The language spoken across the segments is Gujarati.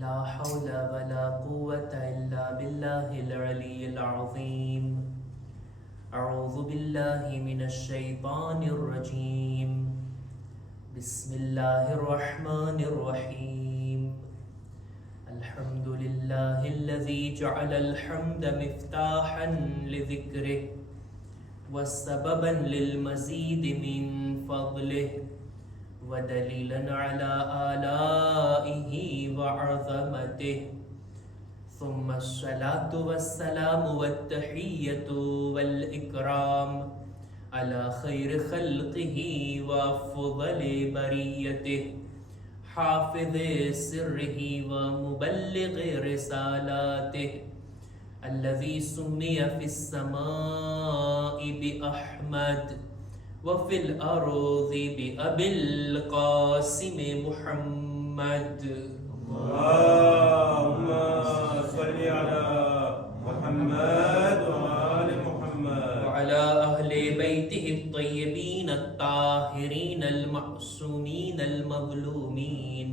لا حول ولا قوة إلا بالله العلي العظيم. أعوذ بالله من الشيطان الرجيم. بسم الله الرحمن الرحيم. الحمد لله الذي جعل الحمد مفتاحا لذكره وسببا للمزيد من فضله ودليلا على آلائه وعظمته. ثم الصلاة والسلام والتحية والإكرام على خير خلقه وأفضل بريته حافظ سره ومبلغ رسالاته الذي سمي في السماء بأحمد وفي الأرض بأبي القاسم محمد. اللهم صل على محمد وآل محمد وعلى أهل بيته الطيبين الطاهرين المعصومين المظلومين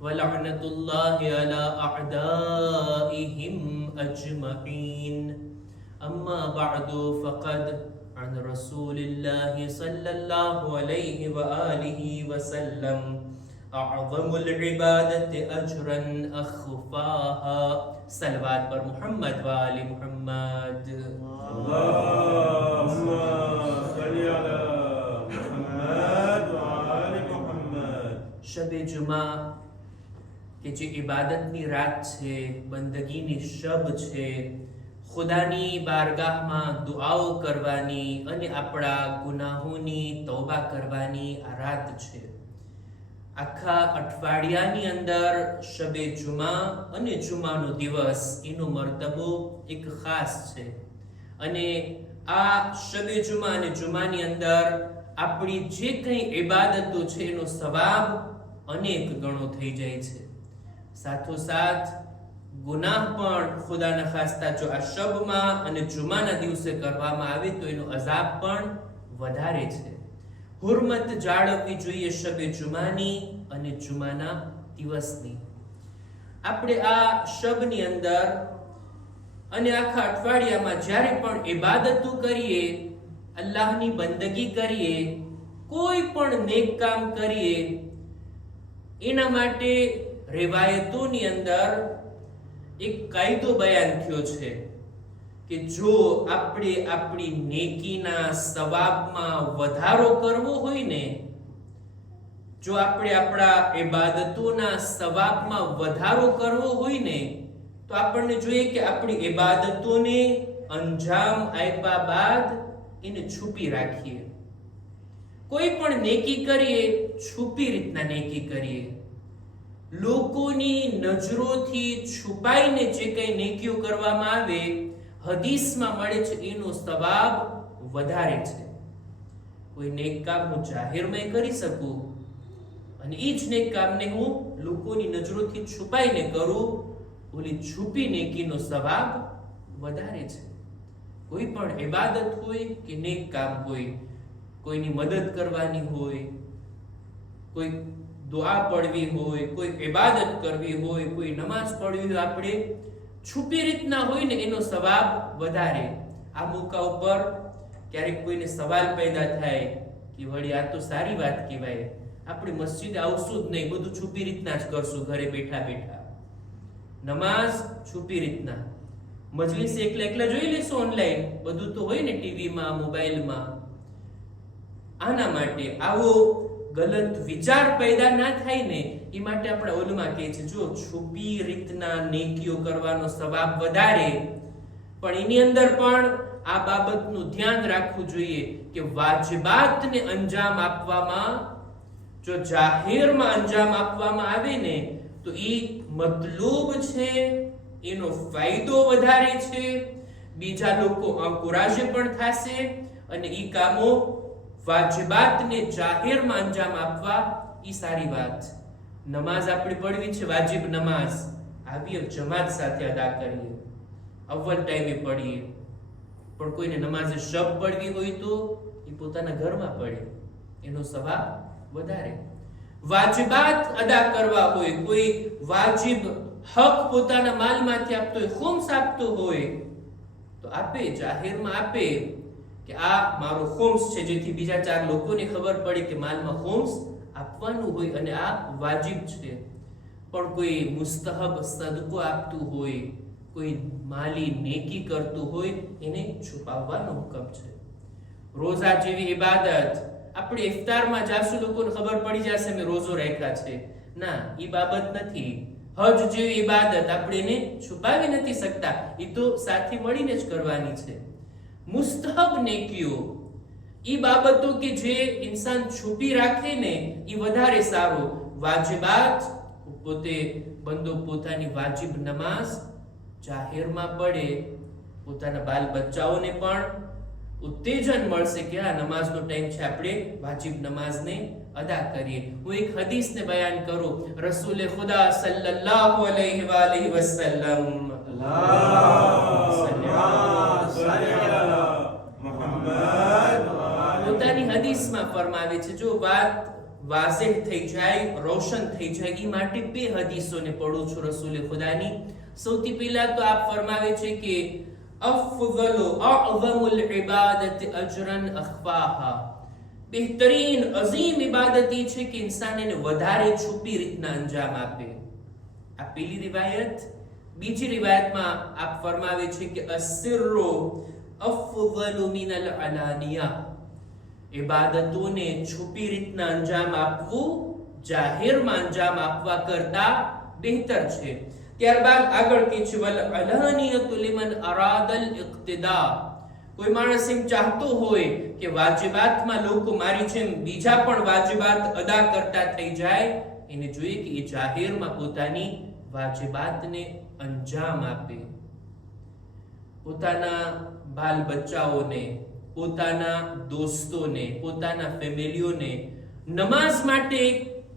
ولعنة الله على أعدائهم أجمعين. أما بعد فقد عن رسول الله صلى الله عليه وآله وسلم أعظم العبادة أجرا أخفاها. صلوات پر محمد وآل محمد. اللهم صل على محمد وآل محمد. શબ જુમા કે જે ઇબાદતની રાત છે, બંદગીની શબ છે, ખુદાની બારગાહમાં દુઆઓ કરવાની અને આપણા ગુનાહોની તૌબા કરવાની આ રાત છે. આખા અઠવાડિયાની અંદર શબે જુમા અને જુમાનો દિવસ એનો મર્તબો એક ખાસ છે અને આ શબે જુમા અને જુમાની અંદર આપણી જે કંઈ ઇબાદતો છે એનો સવાબ અનેક ગણો થઈ જાય છે. સાથોસાથ ગુનાહ પણ ખુદાના ખાસ્તા જો આ શબમાં અને જુમાના દિવસે કરવામાં આવે તો એનો અઝાબ પણ વધારે છે. હુરમત જાળવવી જોઈએ શબે જુમાની અને જુમાના દિવસની. આપણે આ શબની અંદર અને આખા અઠવાડિયામાં જ્યારે પણ ઇબાદતો કરીએ, અલ્લાહની બંદગી કરીએ, કોઈ પણ નેક કામ કરીએ, એના માટે રિવાયતોની અંદર એક કાયદો બયાન થયો છે કે જો આપણે આપણી નેકીના સવાબમાં વધારો કરવો હોય ને, જો આપણે આપણા ઇબાદતોના સવાબમાં વધારો કરવો હોય ને, તો આપણને જોઈએ કે આપણી ઇબાદતોને અંજામ આપ્યા બાદ એને છુપી રાખીએ. કોઈ પણ નેકી કરીએ, છુપી રીતના નેકી કરીએ. લોકોની નજરોથી છુપાઈને જે કંઈ નેકીઓ કરવામાં આવે, હદીસમાં મળે છે એનો સવાબ વધારે છે. કોઈ નેક કામ હું જાહેરમાં કરી શકું અને એ જ નેક કામને હું લોકોની નજરોથી છુપાઈને કરું, ઓલી છુપી નેકીનો સવાબ વધારે છે. કોઈ પણ ઇબાદત હોય કે નેક કામ હોય, કોઈની મદદ કરવાની હોય, કોઈ દુઆ પઢવી હોય, કોઈ ઇબાદત કરવી હોય, કોઈ નમાઝ પઢવી હોય, આપણે છુપી રીતના હોય ને એનો સવાબ વધારે. આ મોકા ઉપર ક્યારેક કોઈને સવાલ પેદા થાય કે વળી આ તો સારી વાત કહેવાય, આપણે મસ્જિદે આવશું જ નહીં, બધું છુપી રીતના જ કરશું, ઘરે બેઠા બેઠા નમાઝ છુપી રીતના, મજલિસ એકલા એકલા જોઈ લેશું ઓનલાઈન, બધું તો હોય ને ટીવીમાં, મોબાઈલમાં. આના માટે આવો ગલત વિચાર પેદા ના થાય ને એ માટે આપણા ઓલમાં કહે છે જો છુપી રીતના નેકીઓ કરવાનો સવાબ વધારે, પણ એની અંદર પણ આ બાબતનું ધ્યાન રાખવું જોઈએ કે વાજિબાતને અંજામ આપવામાં, જો જાહેરમાં અંજામ આપવામાં આવે ને તો એ મતલૂબ છે, એનો ફાયદો વધારે છે, બીજા લોકો અંકુરાજે પણ થશે અને એ કામો વાજિબાતને જાહેરમાં અંજામ આપવા એ સારી વાત. નમાઝ આપણે પઢવી છે, વાજિબ નમાઝ આવીએ જમાત સાથે અદા કરીએ, અવ્વલ ટાઈમે પઢીએ. પણ કોઈને નમાઝે શબ પઢવી હોય તો એ પોતાના ઘરમાં પઢે, એનો સવાબ વધારે. વાજિબાત અદા કરવા હોય, કોઈ વાજિબ હક પોતાના માલમાંથી આપતો હોય, ખુમ્સ આપતો હોય તો આપે, જાહેરમાં આપે કે આ મારો ખુમ્સ છે, જેથી બીજા 4 લોકોને ખબર પડે કે માલમાં ખુમ્સ આપવાનું હોય અને આ વાજિબ છે. પણ કોઈ મુસ્તહબ સદકો આપતું હોય, કોઈ માલી નેકી કરતું હોય, એને છુપાવવાનો હુકમ છે. રોઝા જેવી ઇબાદત, આપણે ઇફતારમાં જાશું, લોકોને ખબર પડી જશે મેં રોઝો રાખ્યા છે, ના, ઈ બાબત નથી. હજ જેવી ઇબાદત આપણે એને છુપાવી નથી શકતા, ઈ તો સાથે મળીને જ કરવાની છે. મુસ્તહબ નેકીઓ, ઈ બાબતો કે જે ઇન્સાન છુપી રાખે ને ઈ વધારે સારો. વાજિબાત, પોતે બંદો પોતાની વાજિબ નમાઝ જાહેરમાં પડે, પોતાના બાલ બચ્ચાઓને પણ ઉત્તેજન મળશે કે આ નમાઝનો ટાઈમ છે, આપણે વાજિબ નમાઝને અદા કરીએ. હું એક હદીસને બયાન કરું. રસૂલે ખુદા સલ્લલ્લાહુ અલૈહિ વસલ્લમ પોતાની હદીસમાં ફરમાવે છે, જો વાત વાઝેહ થઈ જાય, રોશન થઈ જાય, એ માટે 2 હદીસોને પઢું છું રસૂલે ખુદાની. સૌથી પહેલા તો આપ ફરમાવે છે કે અફઝલુ અઅઝમુલ ઇબાદત અજરન અખફાહા, બહેતરીન અઝીમ ઇબાદત એ છે કે ઇન્સાન એને વધારે છુપી રીતના અંજામ આપે. આ પહેલી રિવાયત. બીજી રિવાયતમાં આપ ફરમાવે છે કે અસિર્રુ અફઝલુ મિનલ અલાનિયા, ઇબાદતોને છુપી રીતના અંજામ આપવું જાહેરમાં અંજામ આપવા કરતા બહેતર છે. ત્યારબાદ આગળ કે છે વલ અલાનિયતુ લિમન અરાદલ ઇક્તિદા, કોઈ માણસ એમ ચાહતો હોય કે વાજિબાતમાં લોકો મારી જેમ બીજા પણ વાજિબાત અદા કરતા થઈ જાય, એને જોઈએ કે એ જાહેરમાં પોતાની વાજિબાતને અંજામ આપે. પોતાના બાલ બચ્ચાઓને, પોતાના દોસ્તોને, પોતાના ફેમિલીઓને નમાઝ માટે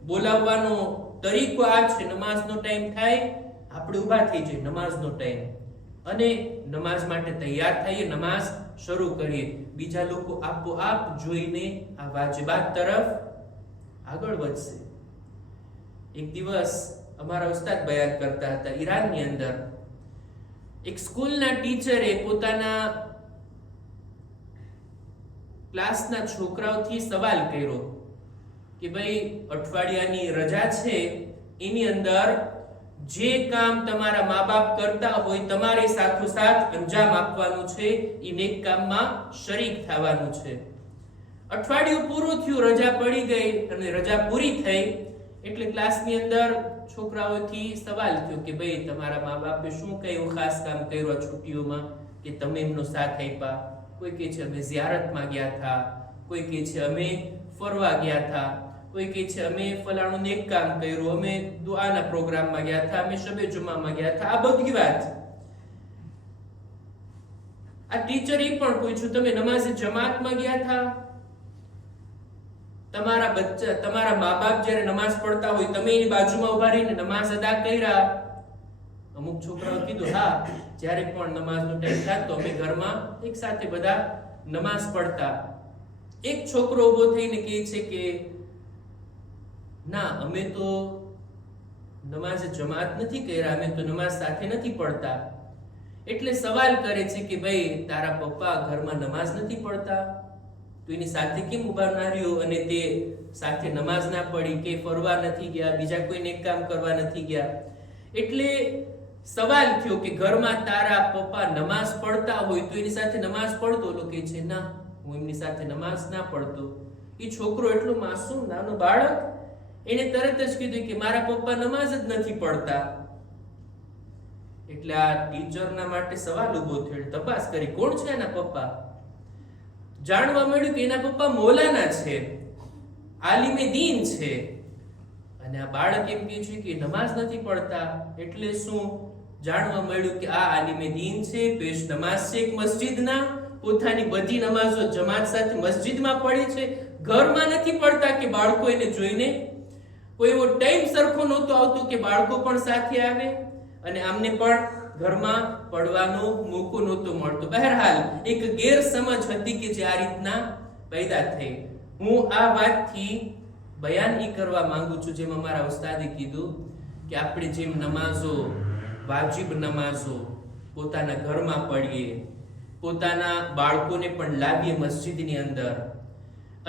બોલાવવાનો તરીકો આ છે. નમાઝનો ટાઈમ થાય, આપણે ઊભા થઈ જઈએ, નમાઝનો ટાઈમ, અને નમાઝ માટે તૈયાર થઈએ, નમાઝ શરૂ કરીએ. બીજા લોકો આપોઆપ જોઈને આ વાજિબાત તરફ આગળ વધશે. એક દિવસ અમારા ઉસ્તાદ બયાન કરતા હતા, ઈરાનની અંદર એક સ્કૂલના ટીચરે પોતાના ક્લાસના છોકરાઓથી સવાલ કર્યો કે ભાઈ, અઠવાડિયાની રજા છે, એની અંદર જે કામ તમારા મા બાપ કરતા હોય તમારે સાથોસાથ અંજામ આપવાનું છે, એ નેક કામમાં શરીક થવાનું છે. અઠવાડિયું પૂરું થયું, રજા પડી ગઈ, અને રજા પૂરી થઈ એટલે ક્લાસની અંદર છોકરાઓથી સવાલ થયો કે ભાઈ, તમારા મા બાપે શું કયું ખાસ કામ કર્યું આ છુટ્ટીઓમાં કે તમે એમનો સાથ આપ્યા? કોઈ કહે છે અમે ઝિયારતમાં ગયા હતા, કોઈ કહે છે અમે ફરવા ગયા હતા, કોઈ કહે છે અમે ફલાણું નેક કામ કર્યું, અમે દુઆના પ્રોગ્રામમાં ગયા હતા, અમે શબે જુમામાં ગયા હતા. આ બધી વાત. આ ટીચરે પણ પૂછ્યું, તમે નમાઝે જમાતમાં ગયા હતા? તમારા બચ્ચા, તમારા મા બાપ જ્યારે નમાઝ પડતા હોય તમે એની બાજુમાં ઉભા રહીને નમાઝ અદા કર્યા? અમુક છોકરાઓ કીધું હા, જ્યારે પણ નમાઝનો ટાઈમ થતો અમે ઘરમાં એક સાથે બધા નમાઝ પડતા. એક છોકરો ઊભો થઈને કહે છે કે ના, અમે તો નમાઝ જમાત નથી કર્યા, અમે તો નમાઝ સાથે નથી પડતા. એટલે સવાલ કરે છે કે ભાઈ, તારા પપ્પા ઘરમાં નમાઝ નથી પડતા, તો એની સાથે કેમ ઉભા ના રહ્યો અને તે સાથે નમાઝ ના પડી, કે ફરવા નથી ગયા, બીજા કોઈ નેક કામ કરવા નથી ગયા? એટલે સવાલ થયો કે ઘરમાં તારા પપ્પા નમાઝ પડતા હોય તો એની સાથે નમાઝ પડતો? તો કહે છે ના, હું એમની સાથે નમાઝ ના પડતો. એ છોકરો એટલો માસૂમ નાનો બાળક, એને તરત જ કીધું કે મારા પપ્પા નમાઝ જ નથી પડતા. એટલે આ ટીચરના માટે સવાલ ઉભો થયો. તપાસ કરી કોણ છે એના પપ્પા. જાણવા મળ્યું કે એના પપ્પા મૌલાના છે, આલિમે દીન છે. અને આ બાળક એમ કહે છે કે નમાઝ નથી પડતા. એટલે શું? જાણવા મળ્યું કે આ આલિમે દીન છે, પેશ નમાઝ છે, એક મસ્જિદના, પોતાની બધી નમાઝો જમાત સાથે મસ્જિદમાં પડી છે, ઘરમાં નથી પડતા કે બાળકો એને જોઈને કોઈ એવો ટાઈમ સરખો નહોતો આવતો કે બાળકો પણ સાથે આવે અને આમને પણ ઘરમાં પડવાનો મોકો નહોતો મળતો. બહેરહાલ એક ગેરસમજ હતી કે જે આ રીતના પેદા થઈ. હું આ વાતથી બયાન ઈ કરવા માંગુ છું, જેમ અમારા ઉસ્તાદે કીધું કે આપણે જેમ નમાઝો, વાજિબ નમાઝો પોતાના ઘરમાં પડીએ, પોતાના બાળકોને પણ લાવીએ મસ્જિદની અંદર,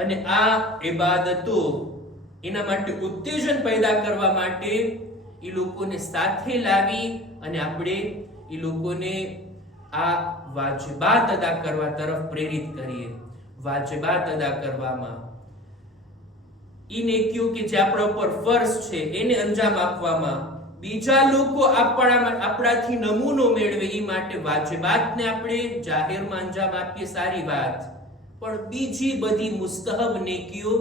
અને આ ઇબાદતો એના માટે ઉત્તેજન પેદા કરવા માટે એ લોકોને સાથે લાવી અને આપણે એ લોકોને આ વાજિબાત અદા કરવા તરફ પ્રેરિત કરીએ. વાજિબાત અદા કરવામાં ઈ નેકીઓ કે જે આપણા ઉપર ફરજ છે એને અંજામ આપવામાં, બીજા લોકો આપણાથી નમૂનો મેળવે એ માટે વાજિબાતને આપણે જાહેરમાં અંજામ આપીએ, સારી વાત, પણ બીજી બધી મુસ્તહબ નેકીઓ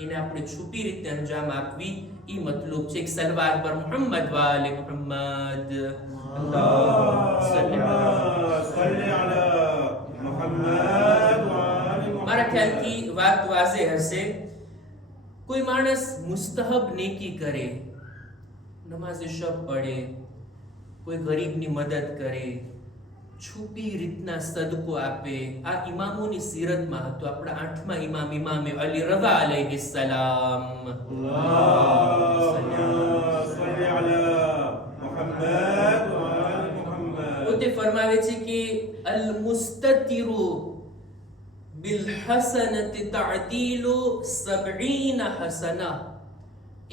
એને આપણે છુપી રીતે અંજામ આપવી, ઈ મતલબ છે. એક સલવાર પર મુહમ્મદ વાલે મુહમ્મદ મારા ખ્યાલથી વાત વાઝે હશે. કોઈ માણસ મુસ્તહબ નેકી કરે, નમાઝે શબ પઢે, કોઈ ગરીબની મદદ કરે, છુપી રીતના સદકો આપે, આ ઇમામોની સીરતમાં હતું. આપણા 8મા ઇમામ ઇમામે અલી રઝા અલૈહિ સલામ પોતે ફરમાવે છે કે અલ મુસ્તતિરુ બિલ હસનતિ તઅદીલુ 70 હસના.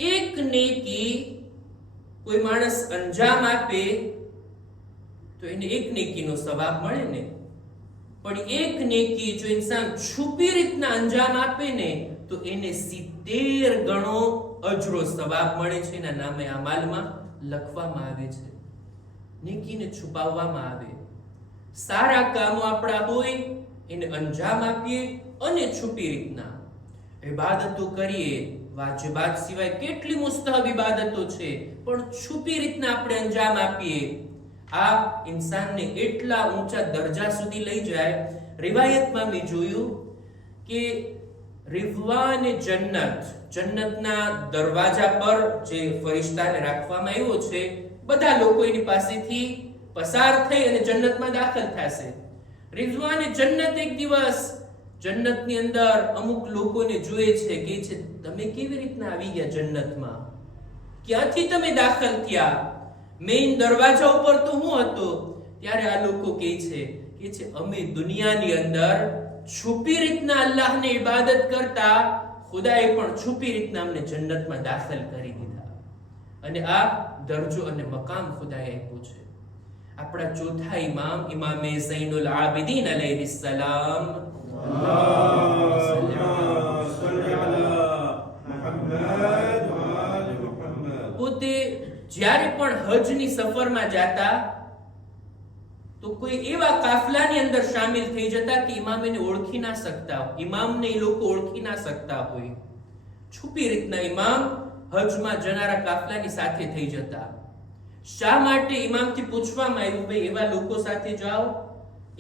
એક નેકી કોઈ માણસ અંજામ આપે તો એને એક નેકીનો સવાબ મળે ને, પણ એક નેકી જો ઇન્સાન છુપી રીતના અંજામ આપે ને તો એને 70 ગણો અજરો સવાબ મળે છે. એના નામે અમાલમાં લખવામાં આવે છે. નેકીને છુપાવવામાં આવે. સારા કામો આપણા હોય એને અંજામ આપીએ અને છુપી રીતના ઇબાદતો કરીએ. વાજિબાત સિવાય કેટલી મુસ્તહબ ઇબાદતો છે, પણ છુપી રીતના આપણે અંજામ આપીએ. આ ઇન્સાનને એટલા ઊંચા દરજા સુધી લઈ જાય. રિવાયતમાં મેં જોયું કે રિઝવાન જન્નત, જન્નતના દરવાજા પર જે ફરિશ્તાને રાખવામાં આવ્યો છે, બધા લોકો એની પાસેથી પસાર થઈ અને જન્નતમાં દાખલ થશે. રિઝવાન જન્નત એક દિવસ જન્નતની અંદર અમુક લોકોને જોયે છે, કે છે તમે કેવી રીતના આવી ગયા જન્નતમાં, ક્યાંથી તમે દાખલ થયા, મેઇન દરવાજા ઉપર તો હું હતો. ત્યારે આ લોકો કહે છે અમે દુનિયાની અંદર છુપી રીતના અલ્લાહને ઇબાદત કરતા, ખુદાએ પણ છુપી રીતના અમને જન્નતમાં દાખલ કરી દીધા. અને આ દરજો અને મકામ ખુદાએ આપ્યો છે. આપણા ચોથા ઇમામ ઇમામે ઝૈનુલ આબિદીન અલૈહિ સલામ પોતે જ્યારે પણ હજની સફરમાં જાતા તો કોઈ એવા કાફલાની અંદર શામિલ થઈ જતા કે ઇમામ એને ઓળખી ના શકતા, ઇમામને એ લોકો ઓળખી ના શકતા હોય. છુપી રીતના ઇમામ હજમાં જનારા કાફલાની સાથે થઈ જતા. શા માટે? ઇમામથી પૂછવામાં આવ્યું, ભાઈ એવા લોકો સાથે જાઓ,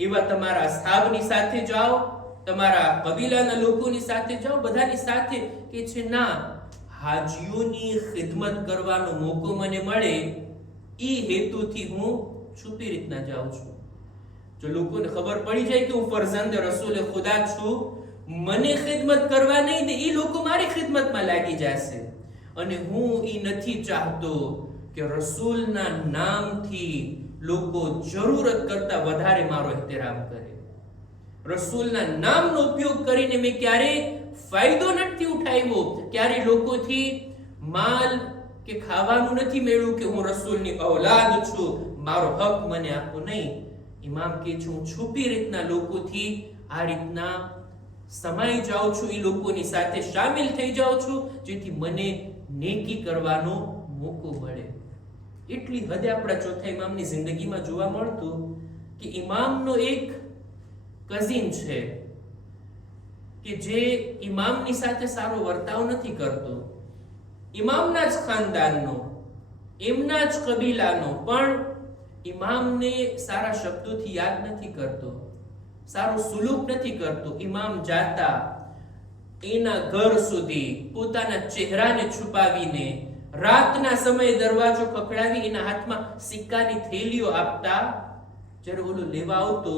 એવા તમારા અસહાબની સાથે જાઓ, તમારા કબીલાના લોકોની સાથે જાઓ, બધાની સાથે. કે છે ના, હાજીઓની ખિદમત કરવાનો મોકો મને મળે ઈ હેતુથી હું છુપી રીતના જાઉં છું. જો લોકોને ખબર પડી જાય કે હું ફરઝંદ રસૂલ ખુદા છું, મને ખિદમત કરવા નહીં દે, ઈ લોકો મારી ખિદમતમાં લાગી જશે. અને હું ઈ નથી ચાહતો કે રસૂલના નામથી લોકો જરૂરત કરતા વધારે મારો એહતરામ કરે. રસૂલના નામનો ઉપયોગ કરીને મેં ક્યારેય ફાયદો નથી ઉઠાવ્યો, ક્યારે લોકોથી માલ કે ખાવાનું નથી મેળવ્યું કે હું રસૂલની ઔલાદ છું, મારો હક મને આપો નહીં. ઇમામ કે છે હું છુપી રીતના લોકોથી આ રીતના સમાઈ જાઉં છું, એ લોકોની સાથે શામિલ થઈ જાઉં છું, જેથી મને નેકી કરવાનો મોકો મળે. એટલી હદે આપણા ચોથા ઇમામની જિંદગીમાં જોવા મળતું કે ઇમામનો એક કઝિન છે કે જે ઇમામની સાથે સારો વર્તાવ નથી કરતો, ઇમામના જ ખાનદાનનો, એમના જ કબીલાનો, પણ ઇમામને સારા શબ્દોથી યાદ નથી કરતો, સારો સુલુક નથી કરતો. ઇમામ જાતા એના ઘર સુધી પોતાના ચહેરાને છુપાવીને રાતના સમયે દરવાજો ખખડાવી એના હાથમાં સિક્કાની થેલીઓ આપતા. જ્યારે ઓલો લેવા આવતો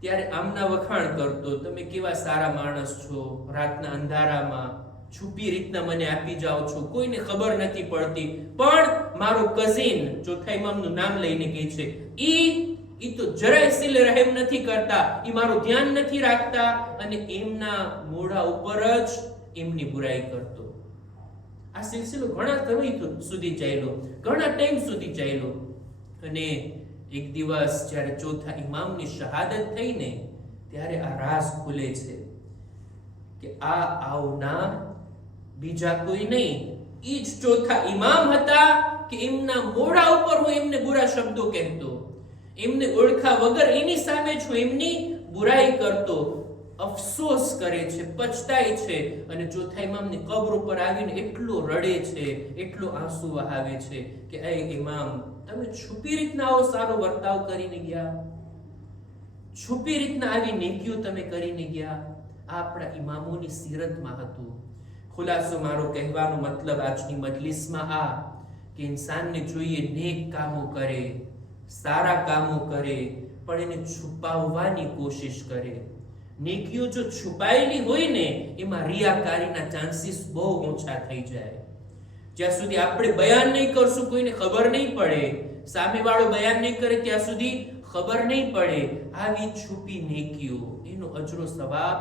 ત્યારે આમના વખાણ કરતો, તમે કેવા સારા માણસ છો, રાતના અંધારામાં છુપી રીતના મને આપી જાઓ છો, કોઈને ખબર નથી પડતી. પણ મારો કઝિન ચોથા ઇમામનું નામ લઈને કહે છે, ઈ તો જરાય સિલ રહેમ નથી કરતા, ઈ મારું ધ્યાન નથી રાખતા અને એમના મોઢા ઉપર જ એમની બુરાઈ કરતો. આ સિલસિલો ઘણા સમય સુધી ચાલ્યો, ઘણા ટાઈમ સુધી ચાલ્યો. અને એક દિવસ જ્યારે ચોથા ઇમામની શહાદત થઈને ત્યારે આ રાઝ ખુલે છે કે આ આવનાર બીજા કોઈ નહીં, ઈ જ ચોથા ઇમામ હતા કે એમના મોઢા ઉપર હું એમને બુરા શબ્દો કહેતો, એમને ઓળખા વગર એની સામે છું એમની બુરાઈ કરતો. અફસોસ કરે છે, પછતાય છે અને ચોથા ઇમામની કબ્ર ઉપર આવીને એટલો રડે છે, એટલો આંસુ વહાવે છે કે એ ઇમામ, તમે છુપી રીતના આવો સારો વર્તાવ કરીને ગયા, છુપી રીતના આવી નેકીઓ તમે કરીને ગયા. આ આપણા ઇમામોની સીરતમાં હતું. ખુલાસો મારો કહેવાનો મતલબ આજની મજલિસમાં આ કે ઇન્સાનને જોઈએ નેક કામો કરે, સારા કામો કરે, પણ એને છુપાવવાની કોશિશ કરે. નેકીઓ જો છુપાયેલી હોય ને એમાં રિયાકારીના ચાન્સીસ બહુ ઓછા થઈ જાય. જ્યાં સુધી આપણે બયાન નહીં કરશું કોઈને ખબર નહીં પડે, સામેવાળો બયાન નહીં કરે ત્યાં સુધી ખબર નહીં પડે. આવી છુપી નેકીઓ એનો અજરો સવાબ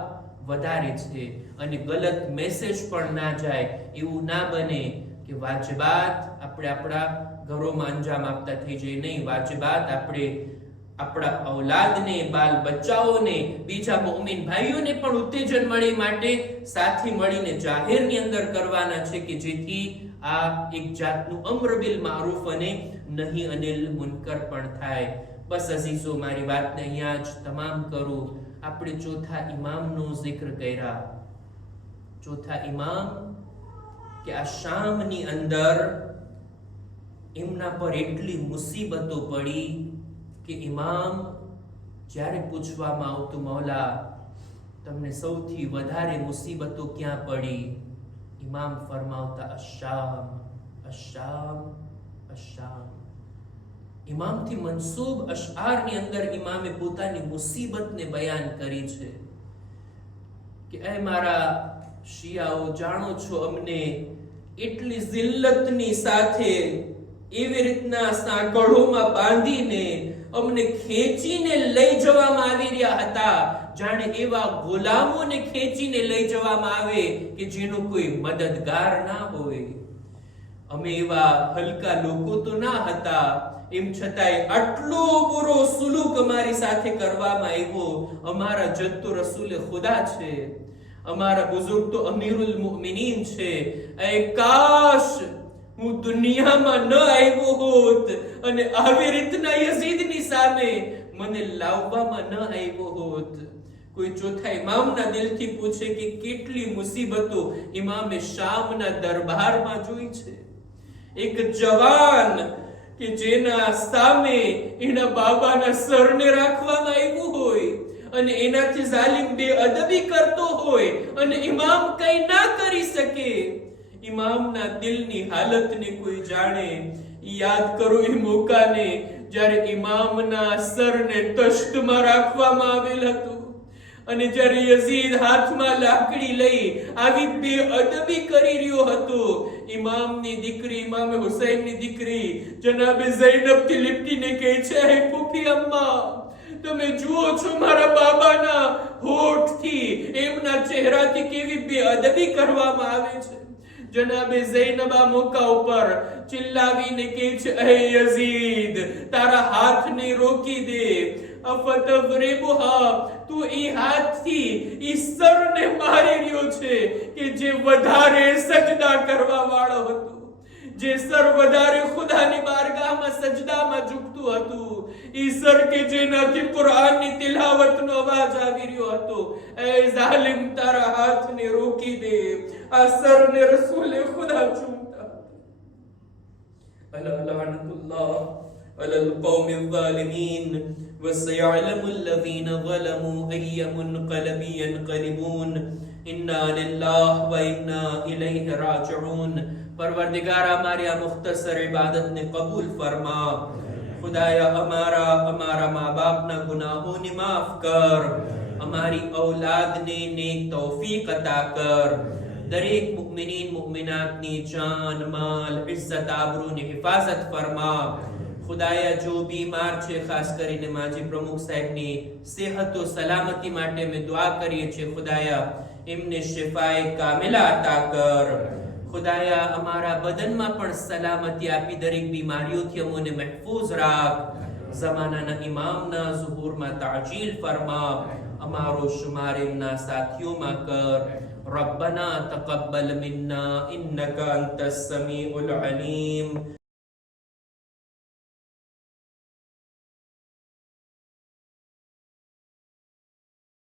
વધારે છે અને ગલત મેસેજ પણ ના જાય. એવું ના બને કે વાજિબાત આપણે આપણા ઘરોમાં અંજામ આપતા થઈ જાય. નહીં, વાજિબાત આપણે આપણા ઔલાદને, બાલ બચ્ચાઓને, બીજા મુમિન ભાઈઓને પણ ઉત્તેજન મળે માટે સાથે મળીને જાહેરની અંદર કરવાના છે કે જેથી આ એક જાતનું અમ્ર બિલ મારૂફ અને નહી અનિલ મુનકર પણ થાય. બસ અઝીઝો, મારી વાતને અહીંયા જ તમામ કરું. આપણે ચોથા ઇમામનો જિક્ર કર્યા. ચોથા ઇમામ કે આ શામની અંદર એમના પર એટલી મુસીબતો પડી કે ઇમામ જ્યારે પૂછવામાં આવતું, મૌલા તમને સૌથી વધારે મુસીબતો ક્યાં પડી? ઇમામ ફરમાવતા, અશામ, અશામ, અશામ. ઇમામથી મનસૂબ અશઆરની અંદર ઇમામે પોતાની મુસીબતને બયાન કરી છે કે એ મારા શિયાઓ, જાણો છો અમને એટલી જિલ્લતની સાથે એવી રીતના સાંકળોમાં બાંધીને અમને ખેંચીને લઈ જવામાં આવી રહ્યા હતા જાણે એવા ગુલામોને ખેંચીને લઈ જવામાં આવે કે જેનો કોઈ મદદગાર ના હોય. અમે એવા હલકા લોકો તો ના હતા, એમ છતાંય આટલો બુરો સુલુક અમારી સાથે કરવામાં આવ્યો. અમારા જદ તો રસૂલ ખુદા છે, અમારા બુઝુર્ગ તો અમીરુલ મુમિનીન છે. એ કાશ હું દુનિયામાં ન આવ્યો હોત અને આવી રીતના યઝીદની સામે મને લાવવામાં ન આવ્યો હોત. કોઈ ચોથા ઇમામના દિલથી પૂછે કે કેટલી મુસીબતો ઇમામે શામના દરબારમાં જોઈ છે. એક જવાન કે જેના સામે એના બાબાના સરને રાખવામાં આવ્યું હોય અને એનાથી જાલિમ બેઅદબી કરતો હોય અને ઇમામ કઈ ના કરી શકે. ઇમામના દિલની હાલતને કોઈ જાણે. યાદ કરો એ મોકાને જ્યારે ઇમામના સરને તશ્તમાં રાખવામાં આવેલ હતું અને જ્યારે યઝીદ હાથમાં લાકડી લઈ આવી બેઅદબી કરી રહ્યો હતો. ઇમામની દીકરી, ઇમામ હુસૈનની દીકરી જનાબે ઝૈનબથી લીપટીને કહે છે, હે ફૂફી અમ્મા, તમે જુઓ છો મારા બાબાના હોઠથી, એમના ચહેરાથી કેવી બેઅદબી કરવામાં આવે છે. જનાબે ઝૈનબા મોકા ઉપર ચિલ્લાવીને કહે છે, હે યઝીદ, તારા હાથને રોકી દે. અફતવરિબુહા, તું ઈ હાથથી ઈ સરને મારી રહ્યો છે કે જે વધારે સજદા કરવા વાળો હતો, જે સર વધારે ખુદાની બારગાહમાં સજદામાં ઝૂકતું હતું, ઈ સર કે જેનાથી કુરાનની તિલાવતનો અવાજ આવી રહ્યો હતો. એ જાલિમ, તારા હાથને રોકી દે. આ સરને રસૂલે ખુદા ચૂમતા. અલા લઅનતુલ્લાહ અલલ કૌમિલ ઝાલિમીન وسيعلم الذين ظلموا أي منقلب ينقلبون إنا لله وإنا إليه راجعون. परवरदिगारा हमारी आ मुख्तसर इबादत ने कबूल फरमा. खुदाया हमारा माँ बाप ना गुनाहों ने माफ कर, हमारी औलाद ने नेक तौफीक अता कर. દરેક મુમિનીન મુમિનાતની જાન માલ ઇઝ્ઝત આબરૂની હિફાજત ફરમા. ખુદાયા જો બીમાર છે ખાસ કરીને માજી પ્રમુખ સાહેબની સેહત ઓ સલામતી માટે અમે દુઆ કરીએ છીએ. ખુદાયા એમને શિફાએ કામિલા અતા કર. ખુદાયા અમારા બદનમાં પણ સલામતી આપી દરેક બીમારીઓથી અમને મહેફૂઝ રાખ. ઝમાનાના ઇમામના ઝુહૂરમાં તાજીલ ફરમા. અમારો શુમાર એમના સાથીઓમાં કર. ربنا تقبل منا إنك أنت السميع العليم